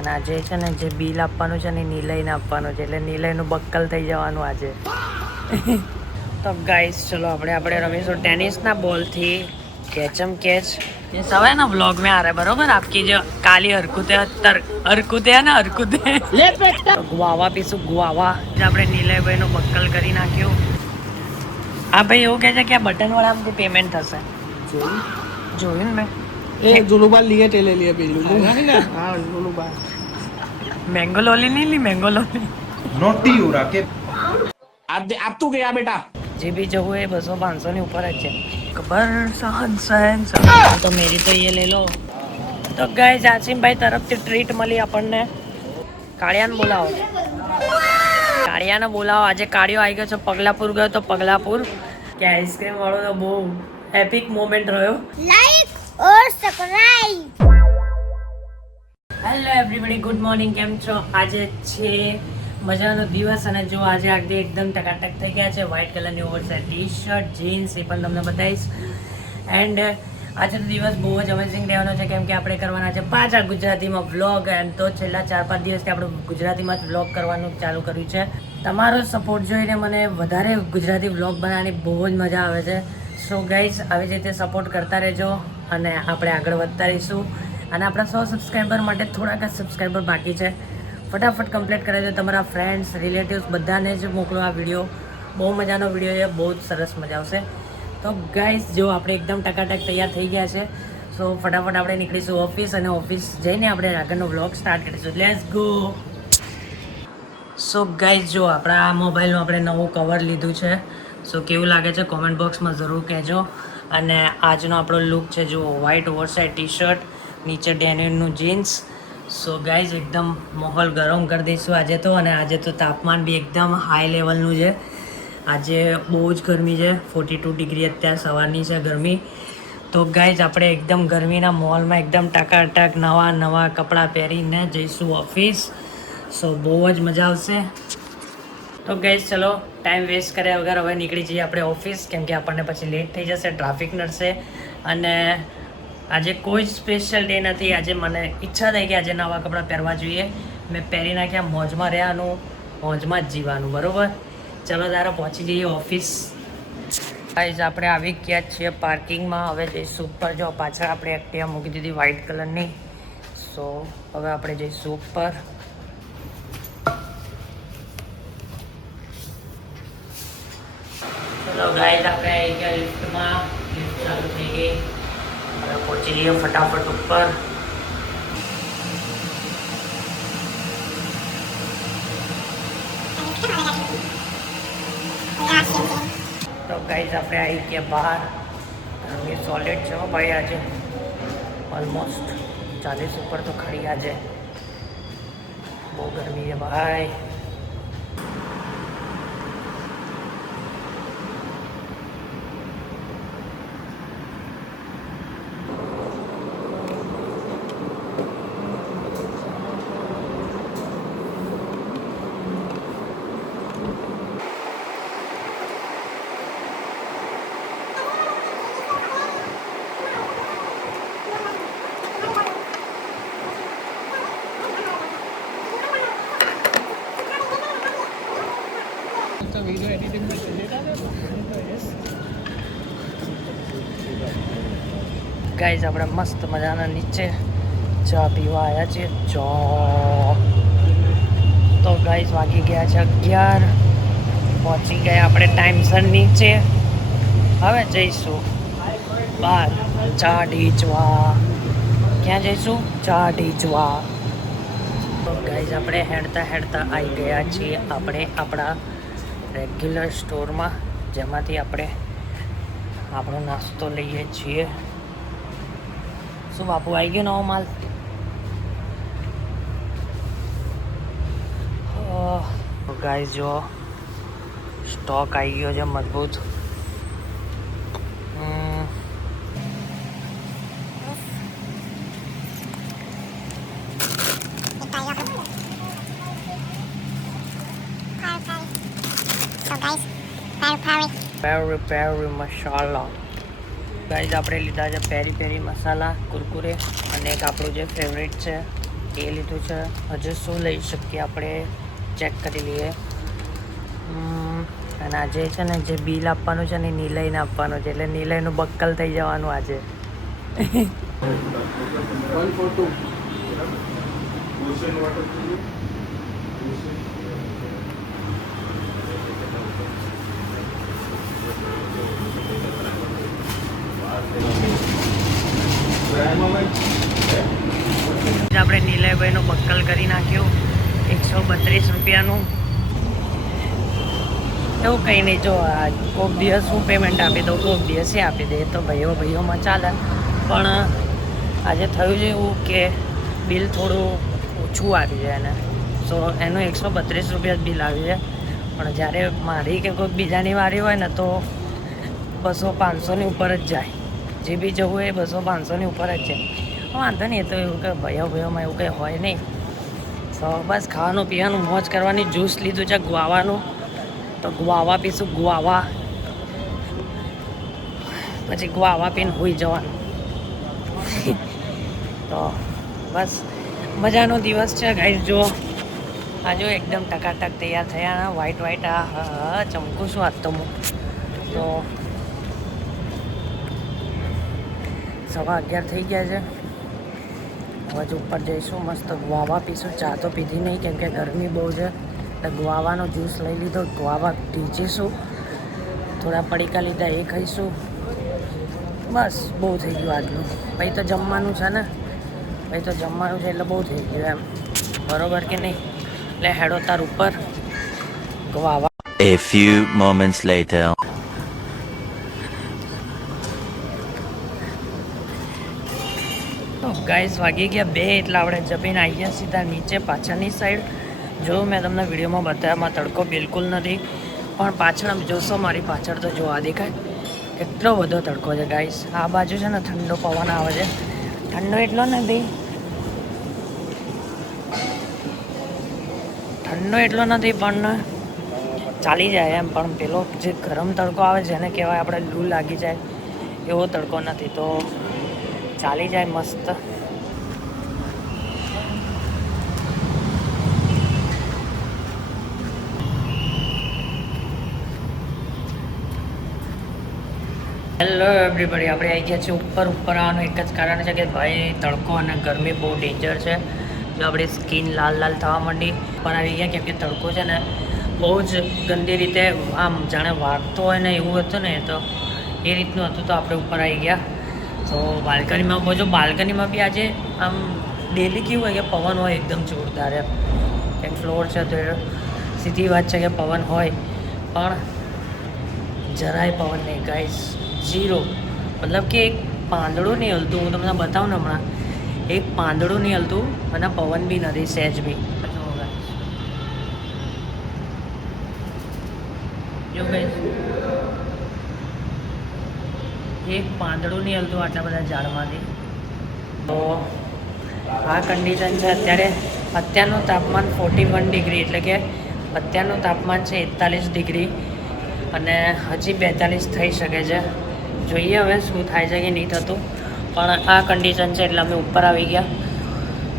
અને આજે છે ને જે બિલ આપવાનું છે ને નિલયને આપવાનું છે, એટલે નિલયનું બક્કલ થઈ જવાનું આજે. તો ગાઈસ ચલો આપણે રમીશું ટેનિસના બોલથી कैचम कैच. ये सब है ना व्लॉग में आ रहा है बरोबर. आपकी जो काली हरकुते हरकुते है ना हरकुते तो गुआवा पीશું ગુઆવા. આપણે નીલયભાઈનું બક્કલ કરી નાખ્યું. આ ભાઈ એવું કહે છે કે આ બટન વાળામાંથી પેમેન્ટ થશે. જોયું ને મેં. એ જુલુબા લીએ ટેલે લીએ પેલું હા જુલુબા મેંગો લોલી નહીં લી મેંગો લોલી. नोटी हो रहा के આપ તું ગયા બેટા જે બી જવું એ 200-500 ની ઉપર જ છે. ખબર સહન તો મેરી તો ये ले लो. તો ગાઈસ આસિમભાઈ તરફથી ટ્રીટ મળી આપણને. કાળિયાને બોલાવો. કાળિયાને બોલાવો. આજે કાળિયો આવી ગયો છે. પગલાપુર ગયો તો પગલાપુર કે આઈસ્ક્રીમ વાળો તો બહુ એપિક મોમેન્ટ રહ્યો. लाइक और subscribe. Hello everybody, good morning. કેમ છો? આજે છે મજાનો દિવસ અને જો આજે આગળ એકદમ ટકાટક થઈ ગયા છે. વ્હાઇટ કલરની ઓવરસાઇઝ ટી શર્ટ, જીન્સ એ પણ તમને બતાવીશ. એન્ડ આજે તો દિવસ બહુ જ અમેઝિંગ રહેવાનો છે કેમ કે આપણે કરવાના છે પાછા ગુજરાતીમાં વ્લોગ. એન્ડ તો છેલ્લા 4-5 દિવસથી આપણે ગુજરાતીમાં જ વ્લોગ કરવાનું ચાલુ કર્યું છે. તમારો સપોર્ટ જોઈને મને વધારે ગુજરાતી વ્લોગ બનાવવાની બહુ જ મજા આવે છે. સો ગાઈઝ આવી જ રીતે સપોર્ટ કરતા રહેજો અને આપણે આગળ વધતા રહીશું. અને આપણા 100 સબસ્ક્રાઈબર માટે થોડાક જ સબસ્ક્રાઈબર બાકી છે. ફટાફટ કમ્પ્લીટ કરે છે. તમારા ફ્રેન્ડ્સ, રિલેટિવ્સ બધાને જ મોકલો આ વિડીયો. બહુ મજાનો વિડીયો છે, બહુ જ સરસ મજા આવશે. તો ગાઈસ જો આપણે એકદમ ટકાટક તૈયાર થઈ ગયા છે. સો ફટાફટ આપણે નીકળીશું ઓફિસ અને ઓફિસ જઈને આપણે આગળનો વ્લોગ સ્ટાર્ટ કરીશું. Let's go. સો ગાઈસ જો આપણા મોબાઈલનું આપણે નવું કવર લીધું છે. સો કેવું લાગે છે કોમેન્ટ બોક્સમાં જરૂર કહેજો. અને આજનો આપણો લુક છે જુઓ, વ્હાઇટ ઓવરસાઇઝ ટી શર્ટ, નીચે ડેનિમનું જીન્સ. સો ગાઈઝ એકદમ માહોલ ગરમ કરી દઈશું આજે તો. અને આજે તો તાપમાન બી એકદમ હાઈ લેવલનું છે. આજે બહુ જ ગરમી છે. 42 ડિગ્રી અત્યારે સવારની છે ગરમી. તો ગાઈઝ આપણે એકદમ ગરમીના માહોલમાં એકદમ ટકાટક નવા કપડાં પહેરીને જઈશું ઓફિસ. સો બહુ જ મજા આવશે. તો ગાઈઝ ચલો ટાઈમ વેસ્ટ કર્યા વગર હવે નીકળી જઈએ આપણે ઓફિસ, કેમ કે આપણને પછી લેટ થઈ જશે, ટ્રાફિક નડશે. અને આજે કોઈ જ સ્પેશિયલ ડે નથી. આજે મને ઈચ્છા થઈ કે આજે નવા કપડાં પહેરવા જોઈએ. મેં પહેરી નાખ્યા. મોજમાં રહેવાનું, મોજમાં જ જીવાનું. બરાબર, ચલો તારે પહોંચી જઈએ ઓફિસ. ગાઈઝ આપણે આવી ગયા છીએ પાર્કિંગમાં. હવે જઈશું ઉપર. જો પાછળ આપણે એક્ટિવા મૂકી દીધી વ્હાઇટ કલરની. સો હવે આપણે જઈશું ઉપર. ચલો ગાઈઝ આપણે આવી ગયા લિફ્ટમાં. લિફ્ટ ચાલુ થઈ ગઈ. હવે પહોંચી જઈએ ફટાફટ ઉપર. તો ગાઈઝ આપણે આવી ગયા બહાર. ગરમી સોલિડ છે ભાઈ આજે. ઓલમોસ્ટ 40 ઉપર તો ખરી આજે. બહુ ગરમી છે ભાઈ. વિડિયો એડિટિંગ में ગાઈઝ આપણે મસ્ત મજાના નીચે ચા પીવા આવ્યા છીએ. ચા તો ગાઈઝ વાગી ગયા છે 11. પહોંચી ગયા આપણે ટાઈમસર નીચે. હવે જઈશું બહાર ચા ઢીચવા. ક્યાં જઈશું? ચા ઢીચવા. તો ગાઈઝ આપણે હેડતા આવી ગયા છીએ આપણે આપણા રેગ્યુલર સ્ટોરમાં, જેમાંથી આપણે આપણો નાસ્તો લઈએ છીએ. શું બાપુ આવી ગયો નવો માલ? ગાઈઝ જો સ્ટોક આવી ગયો છે મજબૂત. પેરી મસાલા. ગાઈઝ આપણે લીધા છે પેરી મસાલા કુરકુરે. અને એક આપણું જે ફેવરેટ છે એ લીધું છે. હજુ શું લઈ શકીએ આપણે ચેક કરી લઈએ. અને આજે છે ને જે બિલ આપવાનું છે ને નિલયને આપવાનું છે, એટલે નિલયનું બક્કલ થઈ જવાનું આજે. 142. આપણે નિલયભાઈનું બક્કલ કરી નાખ્યું 132 રૂપિયાનું. એવું કંઈ નહીં, જો કોઈક દિવસ હું પેમેન્ટ આપી દઉં, કોઈક દિવસે આપી દે, તો ભાઈઓમાં ચાલે. પણ આજે થયું છે એવું કે બિલ થોડું ઓછું આવી જાય એને, સો એનું 132 રૂપિયા જ બિલ આવી જાય. પણ જ્યારે મારી કે કોઈક બીજાની વારી હોય ને તો 200-500ની ઉપર જ જાય. જે બી જવું એ 200-500ની ઉપર જ જાય. વાંધો નહીં, તો એવું કે ભાઈઓમાં એવું કંઈ હોય નહીં. તો બસ ખાવાનું પીવાનું મોજ કરવાની. જ્યુસ લીધું છે ગુઆવાનું, તો ગુઆવા પીશું. ગુઆવા પછી ગુઆવા પીને હોઈ જવાનું. તો બસ મજાનો દિવસ છે ગાઈસ. જો આ જો એકદમ ટકાટક તૈયાર થયા, વ્હાઈટ. હા ચમકું છું આજ તો હું. તો 11:15 થઈ ગયા છે. હવે જ ઉપર જઈશું, મસ્ત ગુઆવા પીશું. ચા તો પીધી નહીં કેમ કે ગરમી બહુ છે, એટલે ગુઆવાનો જ્યુસ લઈ લીધો. ગુઆવા ઢીંચીશું, થોડા પડીકા લીધા એ ખાઈશું. બસ બહુ થઈ ગયું આજનું. પછી તો જમવાનું છે ને, એટલે બહુ થઈ ગયું એમ, બરોબર કે નહીં? એટલે હેડો તાર ઉપર guava. A few moments later. તો ગાઈસ વાગી ગયા 2, એટલે આપણે જમીને આવી ગયા સીધા નીચે પાછળની સાઈડ. જો મેં તમને વિડીયોમાં બતાવ્યામાં તડકો બિલકુલ નથી, પણ પાછળ જોશો મારી પાછળ તો જોવા દેખાય કેટલો બધો તડકો છે ગાઈસ. આ બાજુ છે ને ઠંડો પવન આવે છે. ઠંડો એટલો નથી પણ ચાલી જાય એમ. પણ પેલો જે ગરમ તડકો આવે છે એને કહેવાય આપણે લૂ લાગી જાય, એવો તડકો નથી. તો ચાલી જાય મસ્ત. હેલો એવરીબડી, આપણે આવી ગયા છીએ ઉપર આવવાનું એક જ કારણ છે કે ભાઈ તડકો અને ગરમી બહુ ડેન્જર છે. જો આપણી સ્કિન લાલ થવા માંડી. ઉપર આવી ગયા કેમ કે તડકો છે ને બહુ જ ગંદી રીતે આમ જાણે વાગતો હોય ને એવું હતું ને, તો એ રીતનું હતું. તો આપણે ઉપર આવી ગયા. તો બાલ્કનીમાં પહોંચો. બાલ્કનીમાં બી આજે આમ ડેલી કેવું હોય કે પવન હોય એકદમ જોરદાર એમ. કેમ ફ્લોર છે તો સીધી વાત છે કે પવન હોય, પણ જરાય પવન નહીં ગાઈસ, 0. મતલબ કે એક પાંદડું નહીં હલતું. હું તમને બતાવું ને હમણાં, એક પાંદડું નહીં હલતું અને પવન બી નથી સહેજ બી. જો ગાઈસ એક પાંદડું નહીં હલતું આટલા બધા ઝાડમાંથી. તો આ કન્ડિશન છે અત્યારે. અત્યારનું તાપમાન 41 ડિગ્રી, એટલે કે અત્યારનું તાપમાન છે 41 ડિગ્રી અને હજી 42 થઈ શકે છે. જોઈએ હવે શું થાય છે કે નહીં થતું. પણ આ કન્ડિશન છે એટલે અમે ઉપર આવી ગયા.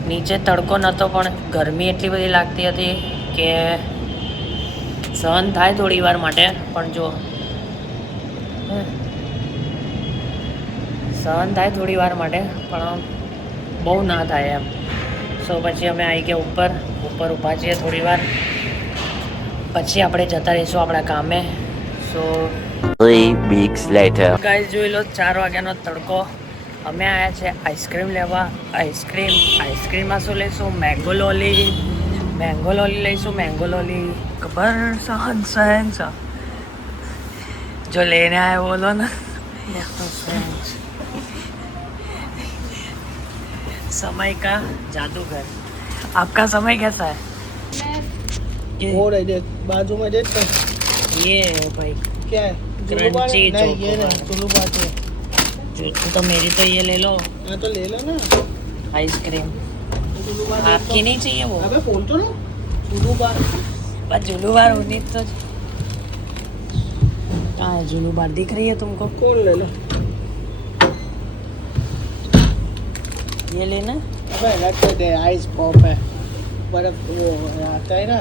નીચે તડકો નહોતો પણ ગરમી એટલી બધી લાગતી હતી કે સહન થાય થોડી વાર માટે, પણ જો સહન થાય થોડી વાર માટે, પણ બહુ ના થાય એમ. સો પછી અમે આવી ગયા ઉપર ઊભા છીએ થોડી વાર, પછી આપણે જતા રહીશું આપણા કામે. સો 3 weeks later. ગાઈસ જોઈ લો 4 વાગ્યાનો તડકો. અમે આવ્યા છે આઈસ્ક્રીમ લેવા. આઈસ્ક્રીમમાં શું લઈશું? મેંગો લોલી લઈશું. મેંગો લોલી ખબર સહન જો લેને આવ્યો બોલો ને. समय का जादूगर. आपका समय कैसा है? वो रह दे बाजू में देख कर. ये है भाई क्या है? क्रंची नहीं ये नहीं चुलू बात है. तो मेरी तो ये ले लो हाँ तो ले लो ना आइसक्रीम. चुलू बात. आपकी नहीं चाहिए वो? अबे फोन तो ना चुलू बात. बस जुलू बार होनी तो कहाँ है जुलू बार? दिख रही है तुमको? कौन ले लो. ये लेना. अबे लगते दे आइस पॉप है बर्फ वो आता है ना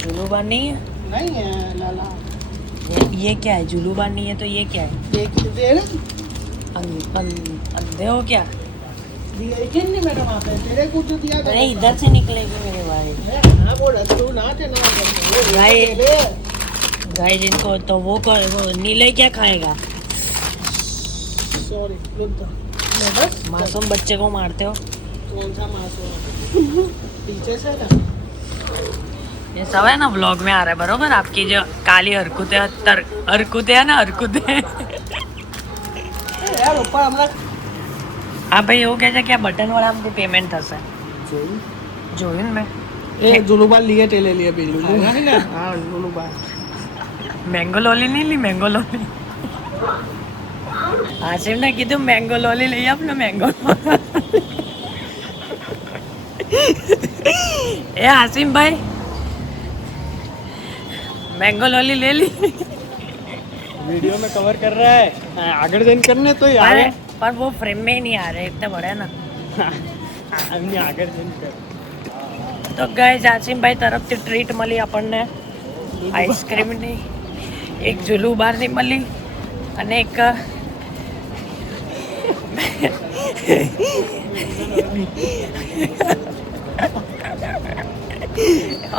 जुलू बार नहीं है नहीं है लाला ये क्या है? जुलू बार नहीं है तो ये क्या है? देख दे ना अंधे हो क्या? दिया कितने मैडम आते हैं तेरे को तो दिया अरे इधर से निकलेगी मेरे भाई। हाँ बोल तू ना थे ना भाई गाय जिनको तो वो नीले क्या खाएगा? सॉरी रुक तो मैं बस मासूम बच्चे को मारते हो। कौन सा मासूम पीछे से ना ये सब है ना व्लॉग में आ रहा है बरोबर। आपकी जो काली हरकतें हरकतें है ना हरकतें यार ऊपर हमरा આ ભાઈ એવું કહે છે કે આ બટનવાળામાંથી પેમેન્ટ થશે જોયું ને મેં એ જુલુબાર લીએ ટેલે લીએ પેલું ને હા જુલુબાર મેંગો લોલી નહીં લી મેંગો લોલી હાસિમને કીધું મેંગો લોલી લઈ આપ ને મેંગો એ હાસિમ ભાઈ मैंगो लॉली ले ली वीडियो में कवर कर रहा है आगे दिन करने तो यार पर वो फ्रेम में ही नहीं आ रहे इतने बड़े ना आगे दिन कर तो गए जासिम भाई तरफ से ट्रीट મળી આપણને આઈસ્ક્રીમની એક જુલુ બારની મળી અને એક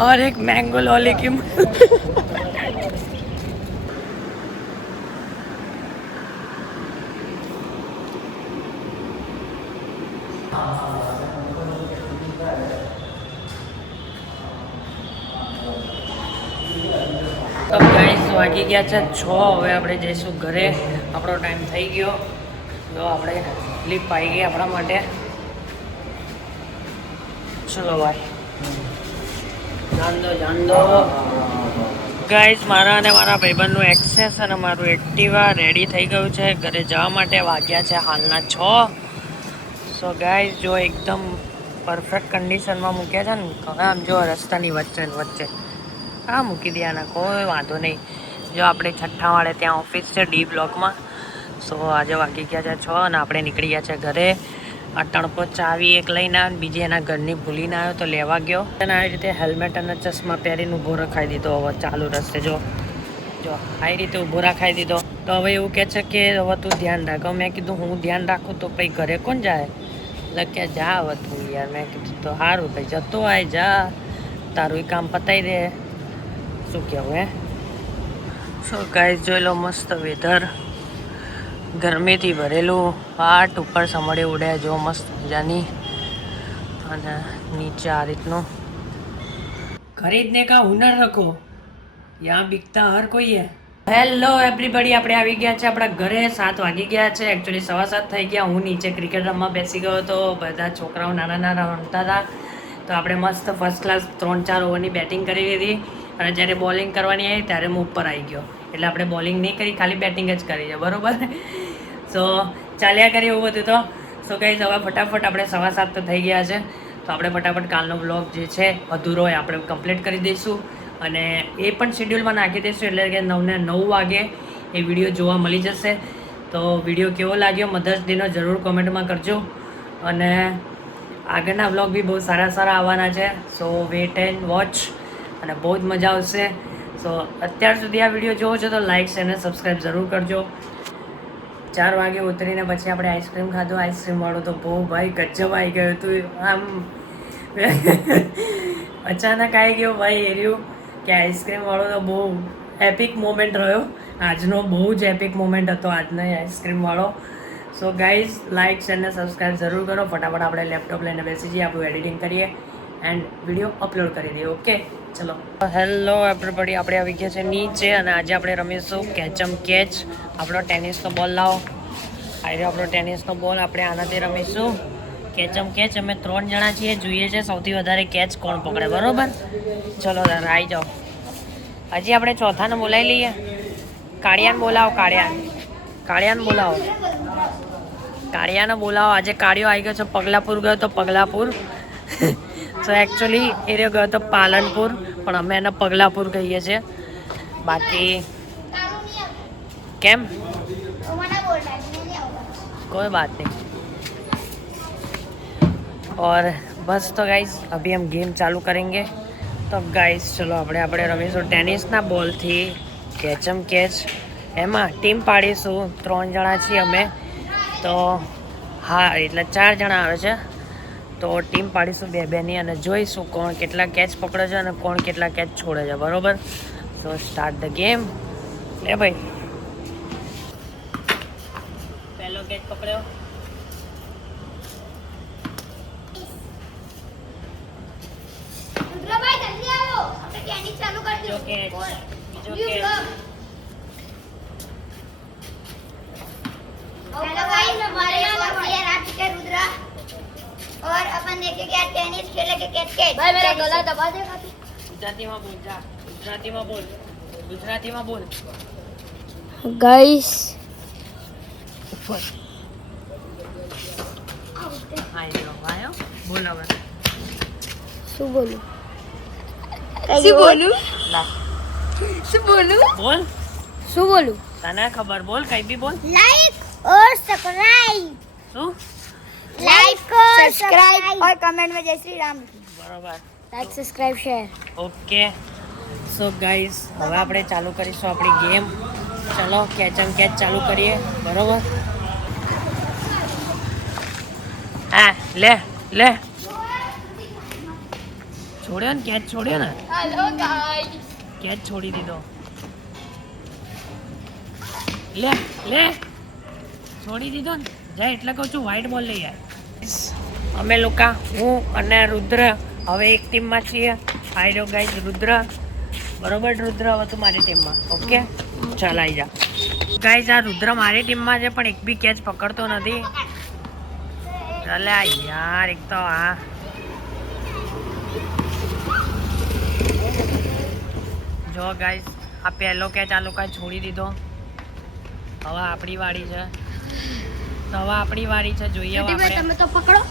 और एक मैंगो लॉली की તો ગાઈસ વાગી ગયા છે 6 હવે આપણે જઈશું ઘરે આપણો ટાઈમ થઈ ગયો તો આપણે લિફ્ટ આવી ગઈ આપણા માટે ચલો ભાઈ જાન દો ગાઈસ મારા અને મારા ભાઈબંધનું એક્સેસ અને મારું એક્ટિવા રેડી થઈ ગયું છે ઘરે જવા માટે વાગ્યા છે હાલના 6 સો ગાઈસ જો એકદમ પરફેક્ટ કન્ડિશનમાં મૂક્યા છે ને આમ જો રસ્તાની વચ્ચે હા મૂકી દે કોઈ વાંધો નહીં જો આપણે 6ઠ્ઠા વાળે ત્યાં ઓફિસ છે ડી બ્લોકમાં સો આજે વાગી ગયા છે 6 અને આપણે નીકળી ગયા છે ઘરે આ ટણપો ચાવી એક લઈને આવ્યો બીજી એના ઘરની ભૂલીને આવ્યો તો લેવા ગયો અને આવી રીતે હેલ્મેટ અને ચશ્મા પહેરીને ઊભો રખાઈ દીધો હવે ચાલુ રસ્તે જો આવી રીતે ઊભો રખાઈ દીધો તો હવે એવું કહે છે કે હવે તું ધ્યાન રાખ મેં કીધું હું ધ્યાન રાખું તો પછી ઘરે કોણ જાય એટલે કે જા હવે તું યાર મેં કીધું તો સારું ભાઈ જતો આય જા તારું કામ પતાવી દે શું કહેવું હે સો ગાઈસ જોઈ લો મસ્ત વેધર ગરમીથી ભરેલું પાટ ઉપર સમડે ઉડે જો મસ્ત મજાની અને નીચે આ રીતનું ખરીદને કા હુનર રખો યહાં બિકતા હર કોઈ હે હેલો એવરીબડી આપણે આવી ગયા છે આપણા ઘરે 7 વાગી ગયા છે એકચ્યુઅલી 7:15 થઈ ગયા હું નીચે ક્રિકેટ રમવા બેસી ગયો તો બધા છોકરાઓ નાના રમતા હતા તો આપણે મસ્ત ફર્સ્ટ ક્લાસ 3-4 ઓવરની બેટિંગ કરી લીધી અને જ્યારે બોલિંગ કરવાની આવી ત્યારે હું ઉપર આવી ગયો એટલે આપણે બોલિંગ નહીં કરી ખાલી બેટિંગ જ કરી છે બરાબર સો ચાલ્યા કરીએ એવું બધું તો સો કંઈ હવે ફટાફટ આપણે 7:15 તો થઈ ગયા છે તો આપણે ફટાફટ કાલનો બ્લોગ જે છે અધૂરો હોય આપણે કમ્પ્લીટ કરી દઈશું અને એ પણ શેડ્યુલમાં નાખી દઈશું એટલે કે 9 ને 9 વાગે એ વિડીયો જોવા મળી જશે તો વિડીયો કેવો લાગ્યો મધર્સ ડેનો જરૂર કોમેન્ટમાં કરજો અને આગળના બ્લોગ બી બહુ સારા આવવાના છે સો વેટ એન્ડ વોચ અને બહુ જ મજા આવશે સો અત્યાર સુધી આ વિડીયો જોવો છો તો લાઇક અને સબસ્ક્રાઈબ જરૂર કરજો 4 વાગે ઉતરીને પછી આપણે આઈસ્ક્રીમ ખાધું આઈસ્ક્રીમવાળું તો બહુ ભાઈ ગજબ આવી ગયું હતું આમ અચાનક આવી ગયો ભાઈ એર્યું કે આઈસ્ક્રીમવાળો તો બહુ એપિક મોમેન્ટ રહ્યો આજનો બહુ જ એપિક મોમેન્ટ હતો આજનો આઈસ્ક્રીમવાળો સો ગાઈઝ લાઇક અને સબસ્ક્રાઈબ જરૂર કરો ફટાફટ આપણે લેપટોપ લઈને બેસી જઈએ આપણું એડિટિંગ કરીએ એન્ડ વિડીયો અપલોડ કરી દઈએ ઓકે ચલો હેલો એવરીબડી આપણે આવી ગયા છે નીચે અને આજે આપણે રમીશું કેચમ કેચ આપણો ટેનિસનો બોલ લાવો આવી આપણો ટેનિસનો બોલ આપણે આનાથી રમીશું કેચમ કેચ અમે 3 જણા છીએ જોઈએ છે સૌથી વધારે કેચ કોણ પકડે બરોબર ચલો આવી જાઓ હજી આપણે ચોથાને બોલાવી લઈએ કાળિયાને બોલાવો કાળિયાને બોલાવો આજે કાળિયો આવી ગયો છે પગલાપુર ગયો તો પગલાપુર સો એકચ્યુઅલી એ ગયો તો પાલનપુર પણ અમે એને પગલાપુર કહીએ છીએ બાકી કેમ કોઈ વાત નહીં और बस तो गाइस अभी हम गेम चालू करेंगे. तो गाइस चलो આપણે રમીશું ટેનિસના બોલથી કેચમ કેચ. એમાં ટીમ પાડીશું 3 જણા છીએ અમે. તો હા એટલે 4 જણા આવે છે. તો ટીમ પાડીશું 2-2ની અને જોઈશું કોણ કેટલા કેચ પકડે છે અને કોણ કેટલા કેચ છોડે છે. બરોબર? સો સ્ટાર્ટ ધ ગેમ. લે ભાઈ, પહેલો કેચ પકડ્યો. रुद्रभाई जल्दी आओ, આપણે ટેનિસ ચાલુ કરી બીજો દો. કેચ, બીજો You catch. vlog. Hello guys, हमारे यहाँ पर प्लेयर आ चुके हैं रुद्रा और अपन देखेंगे आज टेनिस खेलेंगे कैच-कैच. भाई मेरा गला दबा देगा तू. ગુજરાતીમાં બોલ જા. ગુજરાતીમાં બોલ. ગુજરાતીમાં બોલ. गाइस ઉપર. હા એ લો આયો. બોલ હવે. શું બોલું? શું બોલું? લા શું બોલું? બોલ. શું બોલું? તને ખબર બોલ કઈ બી બોલ. लाइक और सब्सक्राइब. શું? लाइक और सब्सक्राइब और कमेंट में जय श्री राम. બરોબર. Like subscribe share. Okay. So guys હવે આપણે ચાલુ કરીશું આપણી ગેમ. ચલો કેચ એન્ડ કેચ ચાલુ કરીએ. બરોબર? હા લે લે. છોડ્યો ને કેચ છોડ્યો ને. Hello guys. કેચ છોડી દીધો. લે લે છોડી દીધો ને. જાય એટલે કહું છું વ્હાઈટ બોલ લઈ આય. અમે લોકો હું અને રુદ્ર હવે એક ટીમમાં છીએ. આઈ રહ્યો ગાઈઝ રુદ્ર. બરોબર રુદ્ર, હવે તું મારી ટીમમાં. ઓકે ચાલ આવી જા. ગાઈઝ આ રુદ્ર મારી ટીમમાં છે પણ એક બી કેચ પકડતો નથી. ચાલે યાર એક તો આ જો ગાઈઝ આ પહેલો કેચ આ લોકોએ છોડી દીધો. હવે આપણી વારી છે. તો હવે આપણી વારી છે. જોઈએ હવે આપણે. તમે તો પકડો.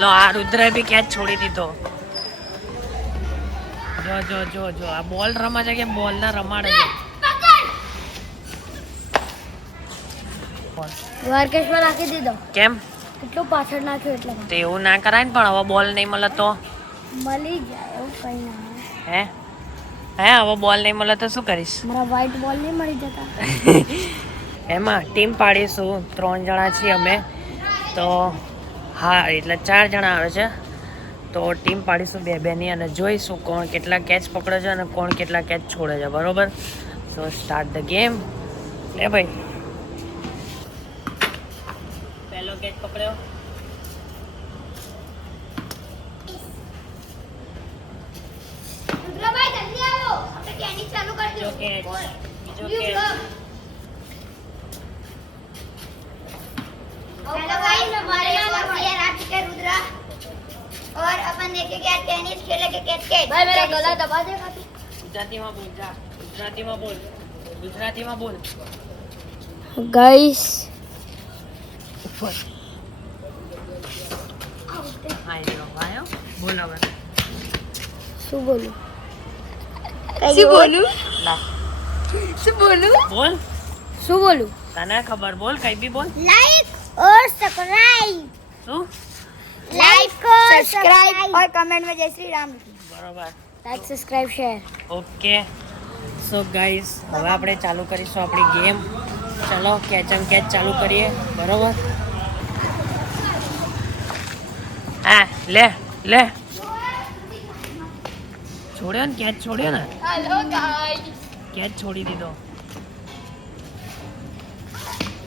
લો આ રુદ્રે બી કેચ છોડી દીધો. જો જો જો જો આ બોલ રમા છે કે બોલ ના રમાડે છે. દ્વારકેશ પર રાખી દીધો. કેમ? કેટલું પાછળ નાખ્યું એટલે તો એવું ના કરાય ને. પણ હવે બોલ નહીં મળે તો મળી જાય એવું કઈ ના. હે હે હવે બોલ નહીં મળે તો શું કરીશ? મારા વ્હાઈટ બોલ નહીં મળી જતા. એમાં ટીમ પાડીશું 3 જણા છીએ અમે. તો હા એટલે 4 જણા આવે છે. તો ટીમ પાડીશું 2-2ની અને જોઈશું કોણ કેટલા કેચ પકડે છે અને કોણ કેટલા કેચ છોડે છે. બરોબર? સો સ્ટાર્ટ ધ ગેમ. લે ભાઈ, પહેલો કેચ પકડ્યો. रुद्रभाई जल्दी आओ, આપણે ટેનિસ ચાલુ કરી બીજો દો. કેચ, બીજો You catch. vlog. Hello guys, हमारे यहाँ पर प्लेयर आ चुके हैं रुद्रा और अपन देखेंगे आज टेनिस खेलेंगे कैच-कैच. भाई मेरा गला दबा देगा तू. ગુજરાતીમાં બોલ જા. ગુજરાતીમાં બોલ. ગુજરાતીમાં બોલ. गाइस ઉપર. હા એ લો આયો. બોલ હવે. શું બોલું? શું બોલું? લા શું બોલું? બોલ. શું બોલું? તને ખબર બોલ કઈ બી બોલ. लाइक और सब्सक्राइब. શું? लाइक और सब्सक्राइब और कमेंट में जय श्री राम. બરોબર. Like subscribe share. Okay. So guys હવે આપણે ચાલુ કરીશું આપણી ગેમ. ચલો કેચ એન્ડ કેચ ચાલુ કરીએ. બરોબર? હા લે લે. છોડ્યો ને કેચ છોડ્યો ને. Hello guys. કેચ છોડી દીધો.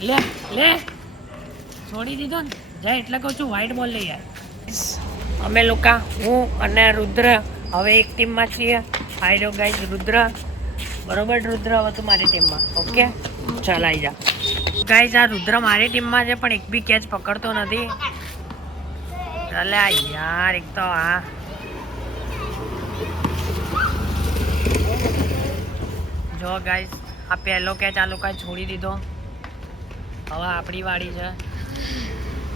લે લે છોડી દીધો ને. જાય એટલે કહું છું વ્હાઈટ બોલ લઈ આય. અમે લોકો હું અને રુદ્ર હવે એક ટીમમાં છીએ. આઈ રહ્યો ગાઈઝ રુદ્ર. બરોબર રુદ્ર, હવે તું મારી ટીમમાં. ઓકે ચાલ આવી જા. ગાઈઝ આ રુદ્ર મારી ટીમમાં છે પણ એક બી કેચ પકડતો નથી. ચાલે યાર એક તો આ જો ગાઈઝ આ પહેલો કેચ આ લોકોએ છોડી દીધો. હવે આપણી વારી છે.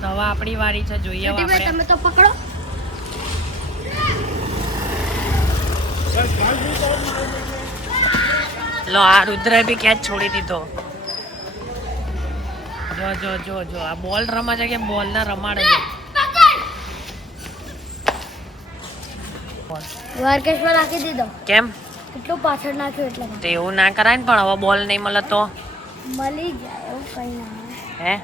તો હવે આપણી વારી છે. જોઈએ હવે આપણે. તમે તો પકડો. લો આ રુદ્રે બી કેચ છોડી દીધો. જો જો જો જો આ બોલ રમે છે કે બોલ ને રમાડે છે દ્વારકેશ્વર નાખી દીધો કેમ કેટલું પાછળ નાખ્યું એટલે તો એવું ના કરાય ને પણ હવે બોલ નહીં મળે તો મળી જાય એવું કઈ ના હે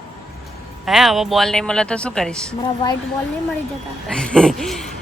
હે હવે બોલ નહીં મળે તો શું કરીશ મારા વ્હાઈટ બોલ નહીં મળી જતા